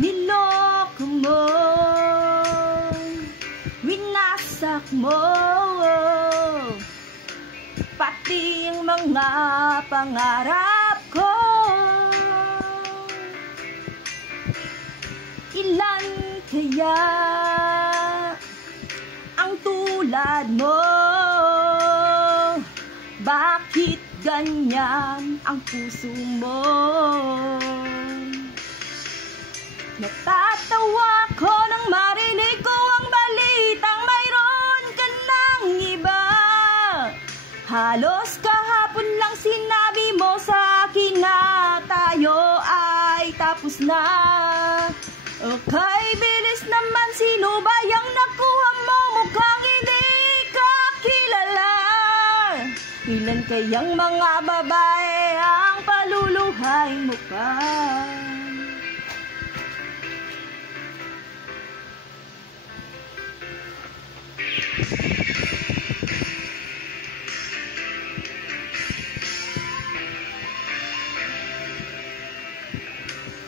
Niloko mo, winasak mo, pati ang mga pangarap ko. Ilan kaya ang tulad mo? Bakit ganyan ang puso mo? Natatawa ko nang marinig ko ang balitang mayroon ka ng iba. Halos kahapon lang sinabi mo sa akin na tayo ay tapos na. Okay, bilis naman, sino ba yung nakuha mo? Mukhang hindi ka kilala. Ilan kayang mga babae ang paluluhay mo pa?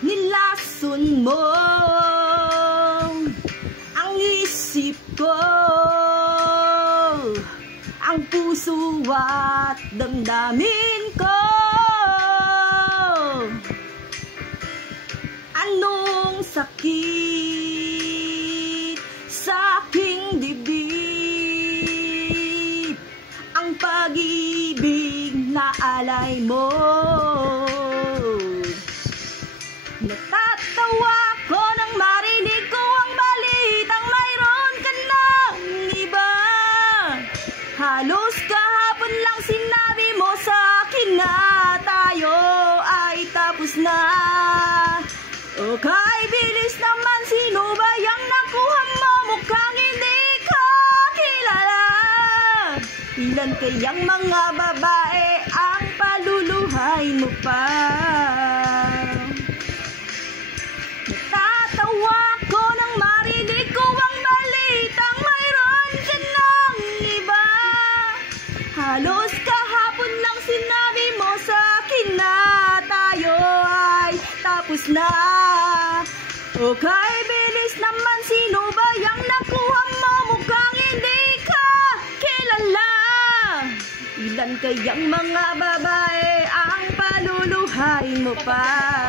Nilason mo ang isip ko, ang puso at damdamin ko. Anong sakit sa aking dibdib, ang pag-ibig na alay mo. Natatawa ko nang marinig ko ang balitang mayroon ka ng iba. Halos kahapon lang sinabi mo sa akin na tayo ay tapos na. Okay, bilis naman, sino ba yung nakuha mo? Mukhang hindi ka kilala. Ilan kayang mga babae ang paluluhay mo pa? Natatawa ko nang marinig ko ang balitang mayroon ka ng iba. Halos kahapon lang sinabi mo sa akin na tayo ay tapos na. Okay, bilis naman, sino ba yung nakuha mo? Mukhang hindi ka kilala. Ilan kayang mga babae ang paluluhay mo pa?